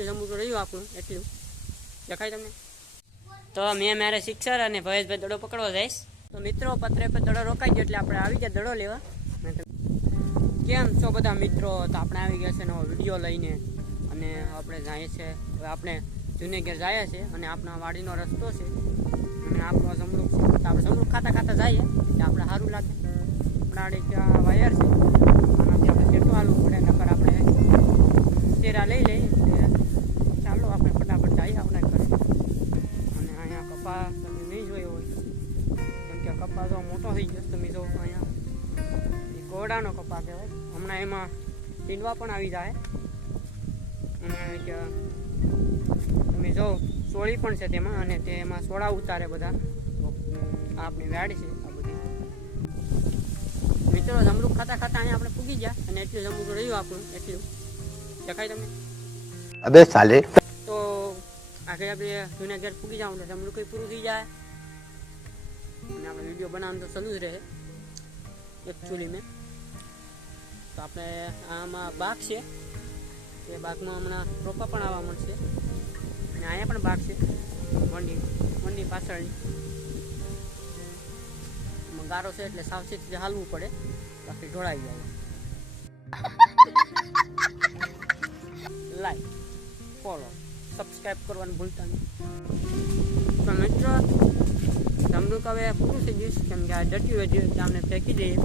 એટલું જમવું તો રહ્યું આપણું એટલું દેખાય તમને. તો મેં મારે શિક્ષર અને ભવેશભાઈ દડો પકડવા જઈશ. તો મિત્રો પત્રે પર દડો રોકાઈ ગયો એટલે આપણે આવી ગયા દડો લેવા. કેમ છો બધા મિત્રો? તો આપણે આવી ગયા છે નવો વિડીયો લઈને અને આપણે જઈએ છીએ હવે આપણે જૂને ઘેર જઈએ છીએ અને આપણા વાડીનો રસ્તો છે અને આપણો જમરૂખ છે. તો આપણે જમરૂખ ખાતા ખાતા જઈએ એટલે આપણે સારું લાગે. આપણા આડે ત્યાં વાયર છે આનાથી આપણે કેટલું હાલવું પડે નકર આપણે તેરા લઈ લઈએ. ચાલો આપણે ફટાફટ જઈએ આપણા ઘરે. અને અહીંયા કપા તમે નહીં જોયો હોય કેમ કે કપા તો મોટો થઈ ગયો તમે જો અહીંયા એ કોડાનો કપા કહેવાય. હમણાં એમાં ટીંડવા પણ આવી જાય અને તમે જો સોળી પણ છે તેમાં અને તેમાં સોડા ઉતારે બધા. આપણી વાડ છે આ બધી. મિત્રો જમરૂખ ખાતા ખાતા અહીંયા આપણે પૂગી ગયા અને એટલું જમરૂખ રહ્યું આપણું એટલું દેખાય તમને. અબે સાલે તો આખરે આપણે જૂના ઘેર પૂગી જાવ એટલે જમરૂખ કંઈ પૂરું થઈ જાય અને આપણે વિડીયો બનાવવાનું તો ચાલુ જ રહે એકચ્યુઅલી મેં. તો આપણે આમાં બાગ છે એ બાગમાં હમણાં રોપા પણ આવવા મળશે અને અહીંયા પણ બાગ છે મંડી પાછળની. ગારો છે એટલે સાવચેતી હાલવું પડે બાકી ઢોળાઈ જાય. લાઈક ફોલો સબસ્ક્રાઈબ કરવાનું ભૂલતા નહીં. તો મિત્રો જમરૂક હવે પૂરું થઈ ગયું કેમ કે આ ડટી વધ્યું એટલે આપણે ફેંકી દઈએ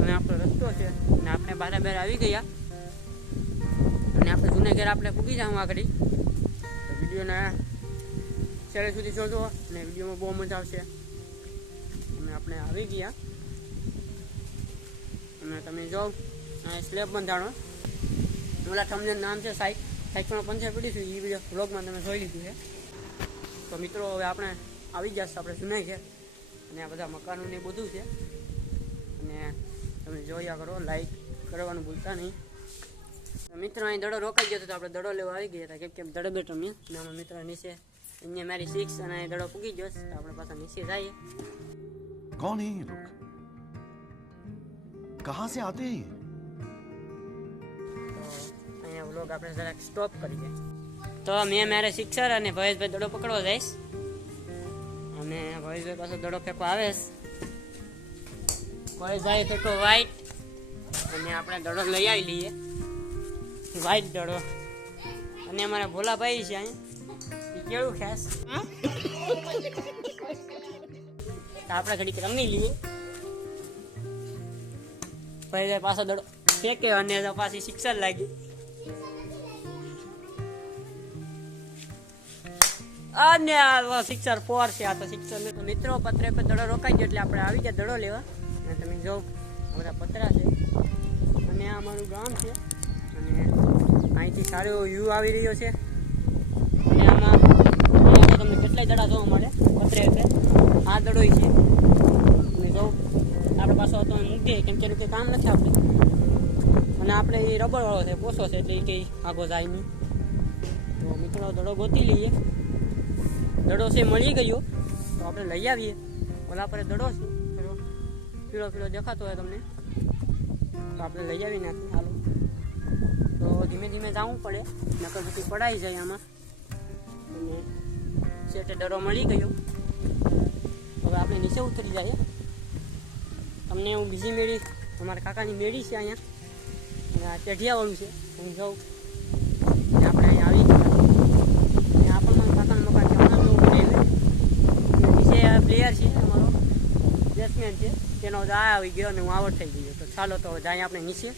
અને આપણો રસ્તો છે અને આપણે બરાબર આવી ગયા અને આપણે જૂના ઘેર આપણે પૂગી જાઉં આગળ. તો વિડીયોના છેલ્લે સુધી જોજો અને વિડીયોમાં બહુ મજા આવશે. અને આપણે આવી ગયા અને તમે જો સ્લેબ બંધાણો ઓલા તમને નામ છે સાઈકલમાં પંચર પડી છું એ વિડીયો વ્લોગમાં તમે જોઈ લીધું છે. તો મિત્રો હવે આપણે આવી ગયા છે આપણે જૂના ઘેર અને આ બધા મકાનો ને બધું છે અને તમે જોયા કરો લાઈક કરવાનું ભૂલતા નહીં. મિત્રો અહીં દડો રોકાઈ ગયો હતો તો આપણે દડો લેવા આવી ગયા હતા કેમ દડો બેઠો મેં અને આમાં મિત્રો નીચે અહીંયા મારી 6 અને અહીં દડો પૂગી ગયો તો આપણે પાછા નીચે જઈએ. कौन है ये लोग? कहां से आते हैं? તો અહીંયા વ્લોગ આપણે જરાક સ્ટોપ કરીએ. તો મેં મારે શિક્ષર અને ભવેશભાઈ દડો પકડવા જઈશ અને ભવેશભાઈ પાછો દડો ફેંકવા આવે છે. ભવેશભાઈ ફેંકો વ્હાઈટ અને આપણે દડો લઈ આવી લઈએ વ્હાઈટ દડો. અને અમારા ભોલાભાઈ છે અહીંયા એ કેળું ખાસ આપણે ઘડીક રમી લઈએ. ભાઈ પાછો દડો ફેંકે અને પાછી શિક્ષણ લાગી અને શિક્ષર 4 છે આ તો શિક્ષર. મિત્રો પત્રે પર દડો રોકાઈ ગયો એટલે આપણે આવી ગયા દડો લેવા અને તમે જો બધા પતરા છે અને આ અમારું ગામ છે અને અહીંથી સારો વ્યૂ આવી રહ્યો છે અને આમાં તમને કેટલાય દડા જોવા મળે પતરે એટલે આ દડો છે અને જો આપણે પાછો તો મૂકીએ કેમ કે એનું કંઈ કામ નથી આપણે અને આપણે એ રબરવાળો છે પોસો છે એટલે એ કંઈ આગો જાય નહીં. તો મિત્રો દડો ગોતી લઈએ. દડો છે મળી ગયો તો આપણે લઈ આવીએ. ઓલા પર દડો છે પીળો દેખાતો હોય તમને તો આપણે લઈ આવી નાખીએ. હાલો તો ધીમે ધીમે જવું પડે નકર પછી પડાઈ જાય આમાં. અને સેટે દડો મળી ગયો હવે આપણે નીચે ઉતરી જઈએ. તમને હું બીજી મેળી અમારા કાકાની મેળી છે અહીંયા અને આ પેઢિયાવાળું છે હું જાઉં આપણે અહીંયા આવી ગયા અને આ પણ કાકાનું મકાન જવાના જવું પડે નીચે પ્લેયર છે અમારો બેટ્સમેન છે તેનો આ આવી ગયો અને હું આવડ થઈ ગયો. તો ચાલો તો જાય આપણે નીચે.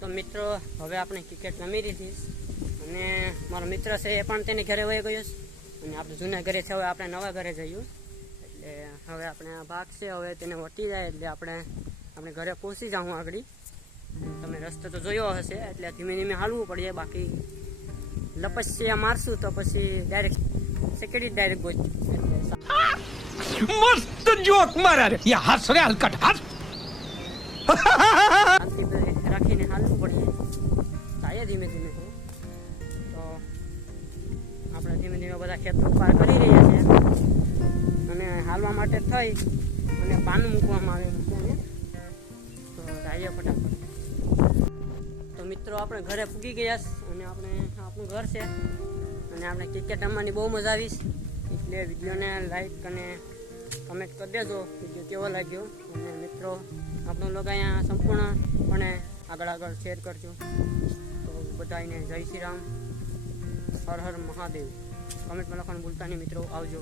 તો મિત્રો હવે આપણે ક્રિકેટ રમી લીધી અને મારો મિત્ર છે એ પણ તેને ઘરે વહી ગયો અને આપણે જૂના ઘરે છે હવે આપણે નવા ઘરે જઈએ. એટલે હવે આપણે આ ભાગ છે હવે તેને વટી જાય એટલે આપણે ઘરે પહોંચી જાઉં આગળ. તમે રસ્તો તો જોયો હશે એટલે ધીમે ધીમે હાલવું પડે બાકી લપસ્યા મારશું તો પછી ડાયરેક્ટ સેકન્ડ ડાયરેક્ટ ગોત. मस्त जोक मारा रे ये हंस रे हलकट हंस રાખીને હાલવું પડે થાય ધીમે ધીમે. તો આપણે ધીમે ધીમે બધા ખેતરો પાર કરી રહ્યા છે અને હાલવા માટે થઈ અને પાનું મૂકવામાં આવે મૂકીને તો જઈએ ફટાફટ. તો મિત્રો આપણે ઘરે પૂગી ગયા અને આપણે આપણું ઘર છે અને આપણે ક્રિકેટ રમવાની બહુ મજા આવીશ. એટલે વિડીયોને લાઈક અને કમેન્ટ કરી દેજો વિડીયો કેવો લાગ્યો. અને મિત્રો આપણું લોકો અહીંયા સંપૂર્ણપણે આગળ શેર કરજો. તો બધાને જય શ્રી રામ, હર હર મહાદેવ. કમેન્ટમાં લખવાનું ભૂલતા નહીં મિત્રો. આવજો.